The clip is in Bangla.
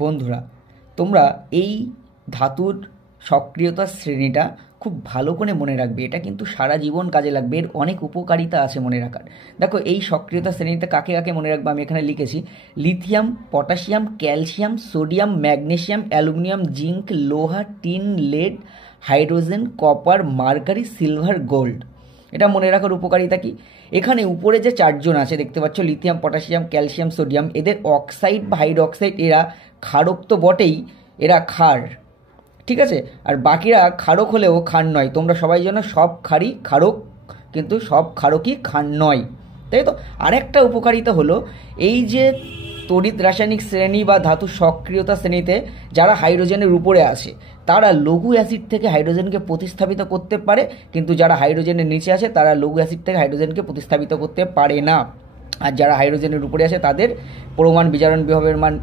বন্ধুরা, তোমরা এই ধাতুর সক্রিয়তার শ্রেণীটা খুব ভালো করে মনে রাখবে। এটা কিন্তু সারা জীবন কাজে লাগবে, এর অনেক উপকারিতা আছে মনে রাখার। দেখো, এই সক্রিয়তা শ্রেণীতে কাকে কাকে মনে রাখবে আমি এখানে লিখেছি। Lithium, potassium, calcium, sodium, magnesium, aluminium, zinc, লোহা, tin, lead, hydrogen, copper, mercury, silver, gold. এটা মনে রাখার উপকারিতা কি? এখানে উপরে যে চারজন আছে দেখতে পাচ্ছ, লিথিয়াম, পটাশিয়াম, ক্যালসিয়াম, সোডিয়াম, এদের অক্সাইড বা হাইড্রোক্সাইড, এরা ক্ষারক তো বটেই, এরা ক্ষার, ঠিক আছে। আর বাকিরা ক্ষারক হলেও ক্ষার নয়। তোমরা সবাই জানো সব ক্ষারই ক্ষারক, কিন্তু সব ক্ষারকই ক্ষার নয়, তাই তো। আরেকটা উপকারিতা হলো, এই যে তড়িৎ রাসায়নিক শ্রেণী বা ধাতু সক্রিয়তা শ্রেণীতে যারা হাইড্রোজেনের উপরে আসে, তারা লঘু অ্যাসিড থেকে হাইড্রোজেনকে প্রতিস্থাপিত করতে পারে, কিন্তু যারা হাইড্রোজেনের নিচে আসে তারা লঘু অ্যাসিড থেকে হাইড্রোজেনকে প্রতিস্থাপিত করতে পারে না। আর যারা হাইড্রোজেনের উপরে আসে তাদের পরমাণু বিজারণ বিভবের মান